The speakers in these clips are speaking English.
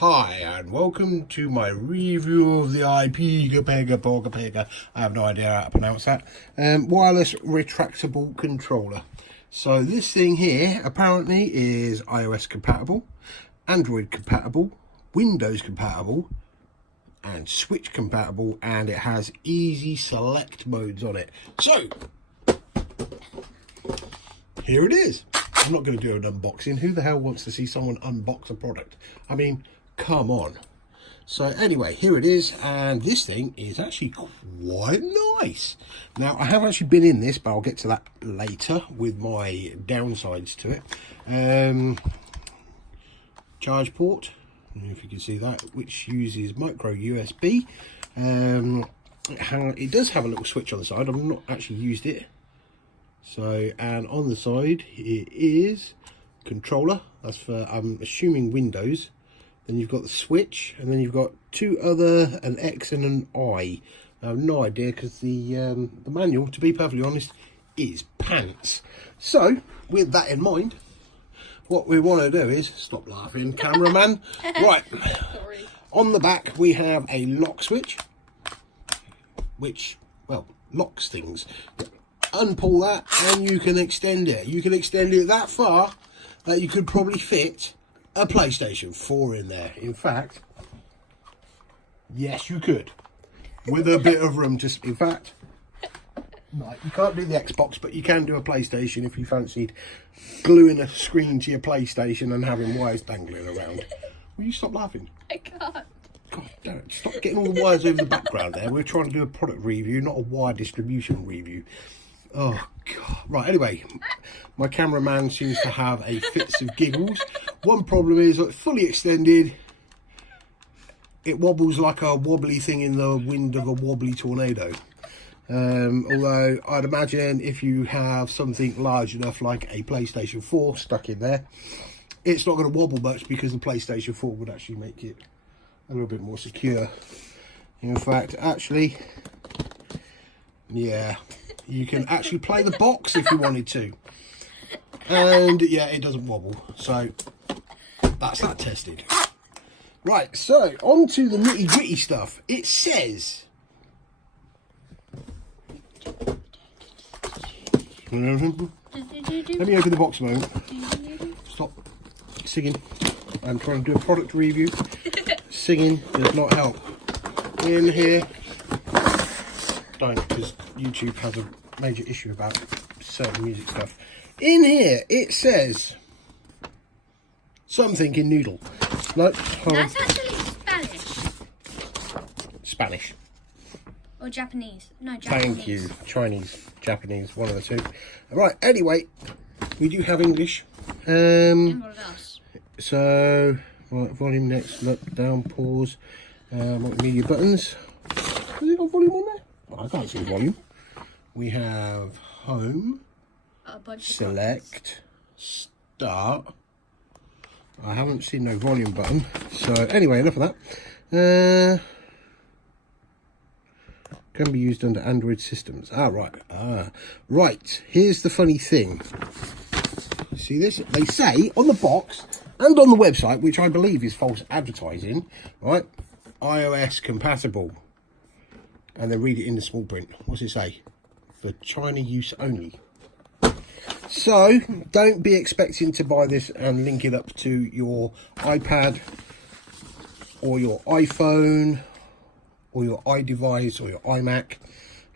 Hi and welcome to my review of the iPega. I have no idea how to pronounce that. Wireless retractable controller. So this thing here apparently is iOS compatible, Android compatible, Windows compatible, and Switch compatible, and it has easy select modes on it. So here it is. I'm not going to do an unboxing. Who the hell wants to see someone unbox a product? I mean, come on. So anyway, here it is, and this thing is actually quite nice. Now, I haven't actually been in this, but I'll get to that later with my downsides to it. Charge port, I don't know if you can see that, which uses micro USB. It does have a little switch on the side. I've not actually used it. So, and on the side it is controller. That's for, I'm assuming, Windows. Then you've got the switch, and then you've got two other, an X and an I. I have no idea, because the manual, to be perfectly honest, is pants. So with that in mind, what we want to do is, stop laughing, cameraman. Right. Sorry. On the back we have a lock switch, which, well, locks things. Unpull that and you can extend it. You can extend it that far that you could probably fit a PlayStation 4 in there. In fact, yes, you could, with a bit of room to. In fact, right, you can't do the Xbox, but you can do a PlayStation if you fancied gluing a screen to your PlayStation and having wires dangling around. Will you stop laughing? I can't. God damn it, stop getting all the wires over the background there. We're trying to do a product review, not a wire distribution review. Oh God. Right, anyway, my cameraman seems to have a fits of giggles. One problem is that fully extended, it wobbles like a wobbly thing in the wind of a wobbly tornado. Although I'd imagine if you have something large enough like a PlayStation 4 stuck in there, it's not going to wobble much, because the PlayStation 4 would actually make it a little bit more secure. In fact, actually, yeah, you can actually play the box if you wanted to. And yeah, it doesn't wobble. So that's that tested. Right, so on to the nitty gritty stuff. It says, let me open the box a moment. Stop singing. I'm trying to do a product review. Singing does not help. In here, don't, because YouTube has a major issue about certain music stuff. In here it says something in noodle. No, That's actually Spanish. Spanish. Or Japanese. No, Japanese. Thank you. Chinese, Japanese, one of the two. Right, anyway, we do have English. And what else? So, right, volume next, look, down, pause, multimedia buttons. Has it got volume on there? Oh, I can't see volume. We have home, select, start. I haven't seen no volume button. So anyway, enough of that. Can be used under Android systems. Right. Here's the funny thing. See this? They say on the box and on the website, which I believe is false advertising, right? iOS compatible. And then read it in the small print. What's it say? For China use only. So don't be expecting to buy this and link it up to your iPad or your iPhone or your iDevice or your iMac.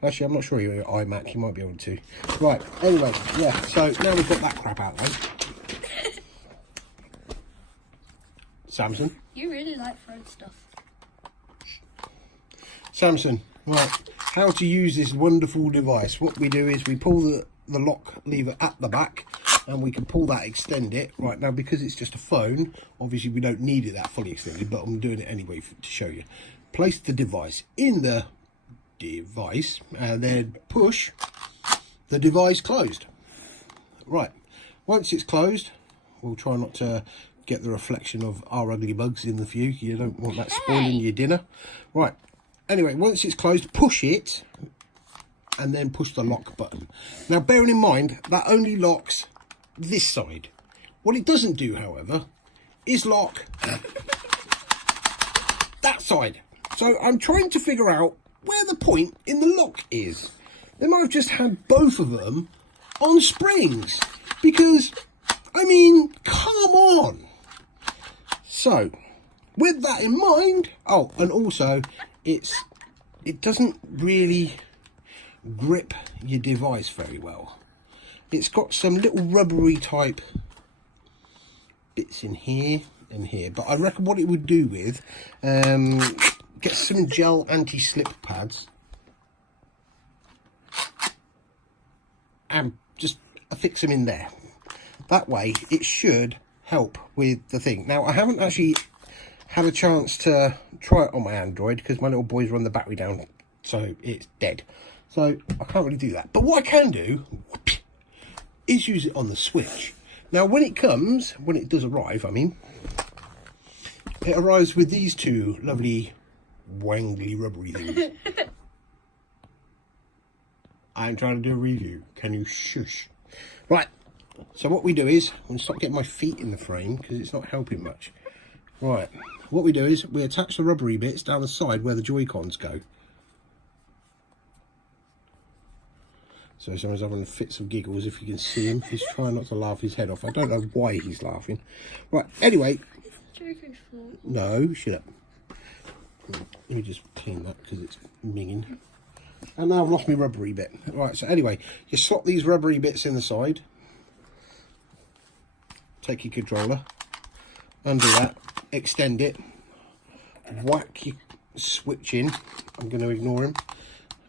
Actually, I'm not sure your iMac, you might be able to. Right, anyway, yeah, so now we've got that crap out there. Samsung. You really like throwing stuff. Samsung. Right, how to use this wonderful device. What we do is we pull the lock lever at the back, and we can pull that, extend it. Right, now because it's just a phone, obviously we don't need it that fully extended, but I'm doing it anyway to show you. Place the device in the device and then push the device closed. Right, once it's closed, we'll try not to get the reflection of our ugly bugs in the view. You don't want that spoiling your dinner. Right, anyway, once it's closed, push it and then push the lock button. Now bearing in mind that only locks this side. What it doesn't do, however, is lock side. So I'm trying to figure out where the point in the lock is. They might have just had both of them on springs, because, I mean, come on. So, with that in mind, oh, and also, it doesn't really grip your device very well. It's got some little rubbery type bits in here and here, but I reckon what it would do with, get some gel anti-slip pads and just affix them in there. That way it should help with the thing. Now, I haven't actually had a chance to try it on my Android because my little boy's run the battery down, so it's dead. So I can't really do that. But what I can do is use it on the Switch. Now, when it does arrive, I mean, it arrives with these two lovely wangly rubbery things. I'm trying to do a review. Can you shush? Right. So what we do is, I'm going to stop getting my feet in the frame because it's not helping much. Right. What we do is we attach the rubbery bits down the side where the Joy-Cons go. So someone's having fits of giggles, if you can see him. He's trying not to laugh his head off. I don't know why he's laughing. Right, anyway. No, shut up. Let me just clean that because it's minging. And now I've lost my rubbery bit. Right, so anyway, you slot these rubbery bits in the side. Take your controller. Undo that. Extend it. Whack your switch in. I'm going to ignore him.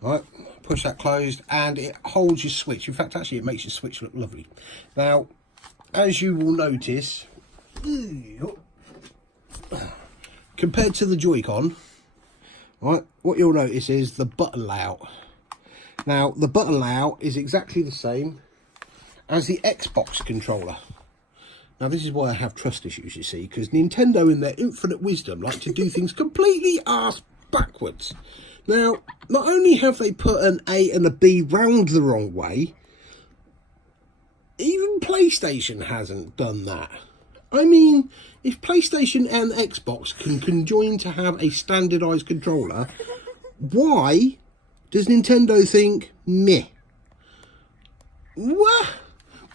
Right, push that closed and it holds your switch. In fact, actually, it makes your switch look lovely. Now, as you will notice, compared to the Joy-Con, right, what you'll notice is the button layout. Now, the button layout is exactly the same as the Xbox controller. Now, this is why I have trust issues, you see, because Nintendo, in their infinite wisdom, like to do things completely arse backwards. Now, not only have they put an A and a B round the wrong way, even PlayStation hasn't done that. I mean, if PlayStation and Xbox can conjoin to have a standardised controller, why does Nintendo think, meh? What?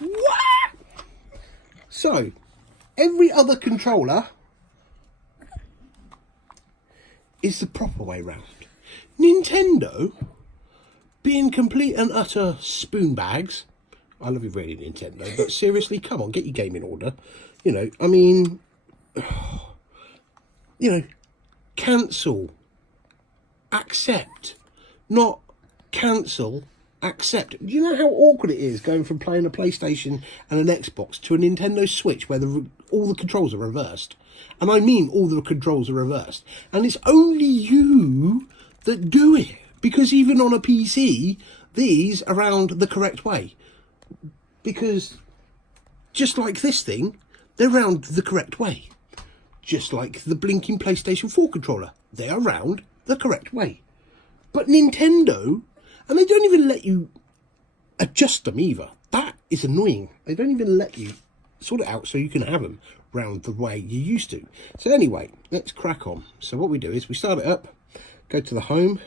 What? So, every other controller is the proper way round. Nintendo, being complete and utter spoon bags, I love you really, Nintendo, but seriously, come on, get your game in order. You know, I mean, you know, cancel, accept, not cancel, accept. Do you know how awkward it is going from playing a PlayStation and an Xbox to a Nintendo Switch where all the controls are reversed? And I mean all the controls are reversed. And it's only you that do it, because even on a PC these are round the correct way, because just like this thing, they're round the correct way, just like the blinking PlayStation 4 controller, they are round the correct way. But Nintendo, and they don't even let you adjust them either, that is annoying. They don't even let you sort it out so you can have them round the way you used to. So anyway, let's crack on. So what we do is we start it up, go to the home.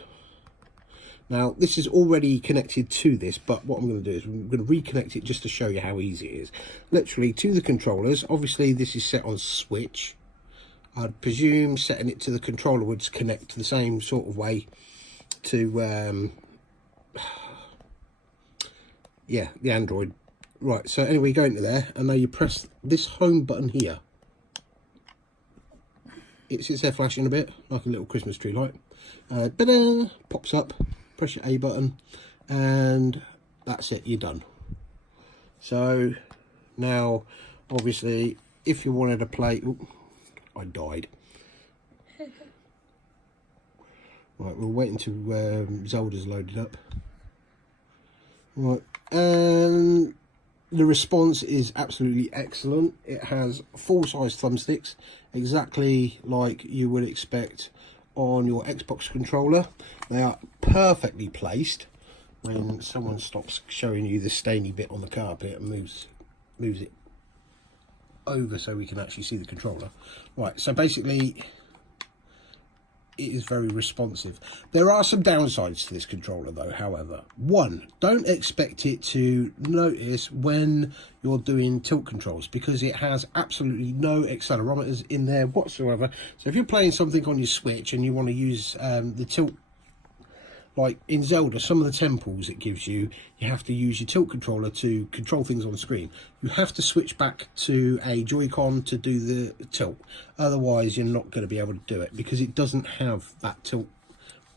Now, this is already connected to this, but what I'm going to do is I'm going to reconnect it just to show you how easy it is. Literally to the controllers. Obviously, this is set on switch. I'd presume setting it to the controller would connect the same sort of way to, yeah, the Android. Right, so anyway, you go into there, and now you press this home button here. It sits there flashing a bit, like a little Christmas tree light. Pops up, press your A button, and that's it, you're done. So, now, obviously, if you wanted to play... Ooh, I died. Right, we're waiting to Zelda's loaded up. Right, and the response is absolutely excellent. It has full-size thumbsticks, exactly like you would expect on your Xbox controller. They are perfectly placed. When someone stops showing you the stainy bit on the carpet and moves it over so we can actually see the controller. Right, so basically it is very responsive. There are some downsides to this controller though, however. One, don't expect it to notice when you're doing tilt controls, because it has absolutely no accelerometers in there whatsoever. So if you're playing something on your Switch and you want to use the tilt, like in Zelda, some of the temples it gives you, you have to use your tilt controller to control things on the screen. You have to switch back to a Joy-Con to do the tilt. Otherwise, you're not going to be able to do it, because it doesn't have that tilt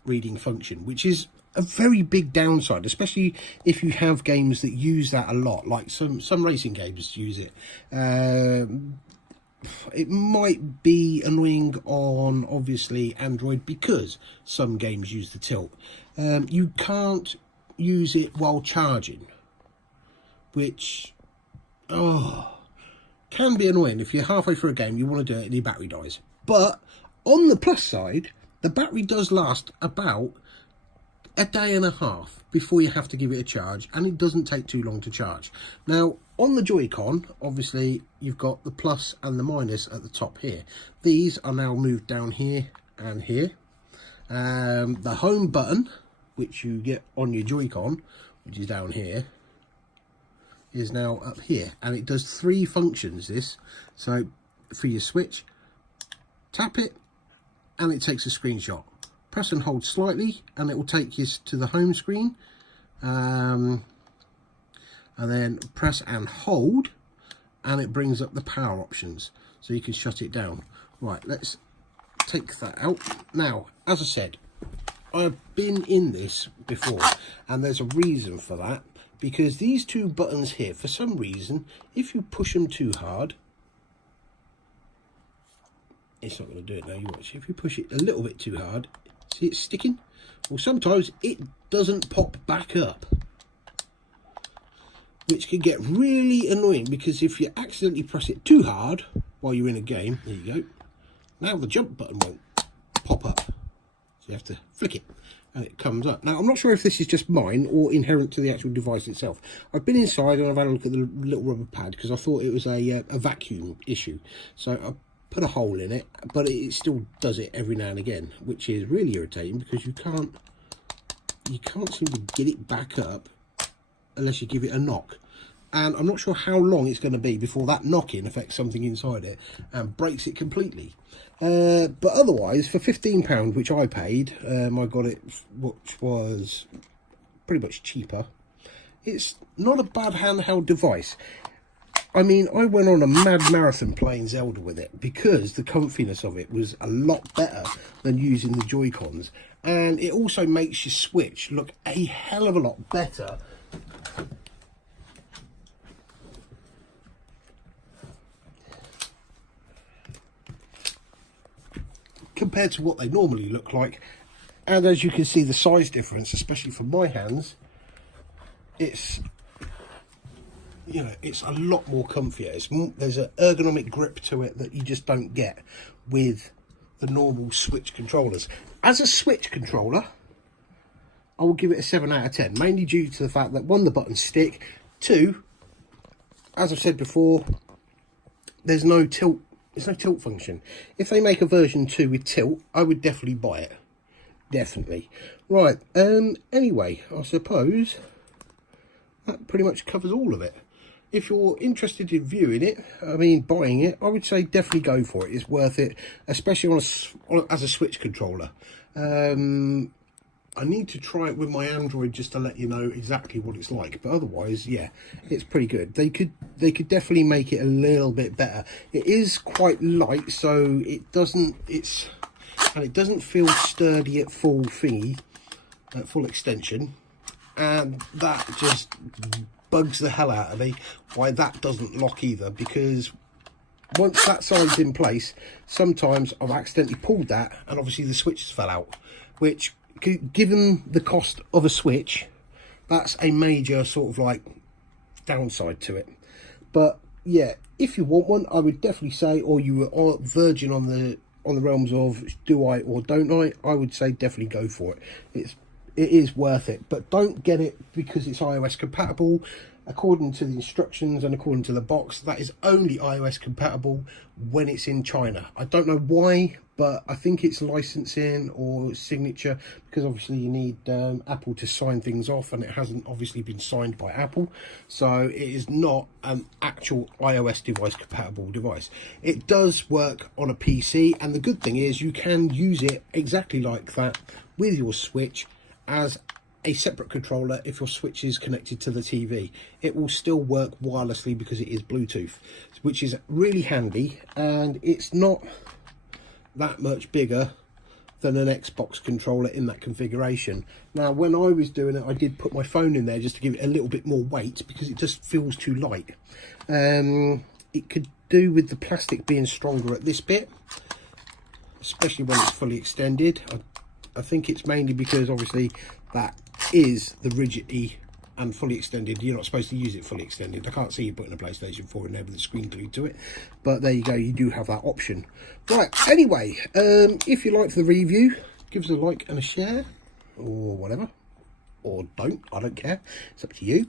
reading function, which is a very big downside, especially if you have games that use that a lot, like some racing games use it. It might be annoying on, obviously, Android, because some games use the tilt. You can't use it while charging, which can be annoying. If you're halfway through a game, you want to do it and your battery dies. But on the plus side, the battery does last about a day and a half before you have to give it a charge, and it doesn't take too long to charge. Now, on the Joy-Con, obviously, you've got the plus and the minus at the top here. These are now moved down here and here. The home button, which you get on your Joy-Con, which is down here, is now up here, and it does 3 functions, this. So for your Switch, tap it and it takes a screenshot. Press and hold slightly and it will take you to the home screen, and then press and hold and it brings up the power options, so you can shut it down. Right, let's take that out. Now, as I said, I've been in this before, and there's a reason for that, because these 2 buttons here, for some reason, if you push them too hard, it's not going to do it now. You watch. If you push it a little bit too hard, see it's sticking? Well, sometimes it doesn't pop back up, which can get really annoying, because if you accidentally press it too hard while you're in a game, there you go, now the jump button won't pop up. So you have to flick it and it comes up. Now, I'm not sure if this is just mine or inherent to the actual device itself. I've been inside and I've had a look at the little rubber pad, because I thought it was a vacuum issue. So I put a hole in it, but it still does it every now and again, which is really irritating, because you can't seem to get it back up unless you give it a knock. And I'm not sure how long it's going to be before that knocking affects something inside it and breaks it completely. But otherwise, for £15, which I paid, I got it, which was pretty much cheaper. It's not a bad handheld device. I mean, I went on a mad marathon playing Zelda with it, because the comfiness of it was a lot better than using the Joy-Cons. And it also makes your Switch look a hell of a lot better compared to what they normally look like. And as you can see, the size difference, especially for my hands, it's, you know, it's a lot more comfier. There's an ergonomic grip to it that you just don't get with the normal Switch controllers. As a Switch controller, I will give it a 7 out of 10, mainly due to the fact that 1, the buttons stick, 2, as I've said before, there's no tilt function. If they make a version 2 with tilt, I would definitely buy it. Definitely. Right, anyway, I suppose that pretty much covers all of it. If you're interested in viewing it, buying it, I would say definitely go for it. It's worth it, especially as a Switch controller. I need to try it with my Android just to let you know exactly what it's like. But otherwise, yeah, it's pretty good. They could definitely make it a little bit better. It is quite light, so it doesn't feel sturdy at full thingy, at full extension, and that just bugs the hell out of me why that doesn't lock either, because once that side's in place, sometimes I've accidentally pulled that and obviously the switches fell out, which, given the cost of a Switch, that's a major sort of like downside to it. But yeah, if you want one, I would definitely say, or you are virgin on the realms of do I or don't I would say definitely go for it. It is worth it, but don't get it because it's iOS compatible. according to the instructions and according to the box, that is only iOS compatible when it's in China. I don't know why, but I think it's licensing or signature, because obviously you need Apple to sign things off, and it hasn't obviously been signed by Apple, so it is not an actual iOS device compatible device. It does work on a PC, and the good thing is you can use it exactly like that with your Switch as a separate controller. If your Switch is connected to the TV, it will still work wirelessly because it is Bluetooth, which is really handy, and it's not that much bigger than an Xbox controller in that configuration. Now, when I was doing it, I did put my phone in there just to give it a little bit more weight because it just feels too light. It could do with the plastic being stronger at this bit, especially when it's fully extended. I think it's mainly because obviously that is the rigidity and fully extended. You're not supposed to use it fully extended. I can't see you putting a PlayStation 4 in there with the screen glued to it, but there you go, you do have that option. Right, anyway, if you liked the review, give us a like and a share, or whatever, or don't, I don't care, it's up to you.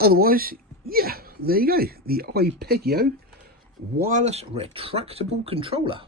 Otherwise, yeah, there you go, the iPega wireless retractable controller.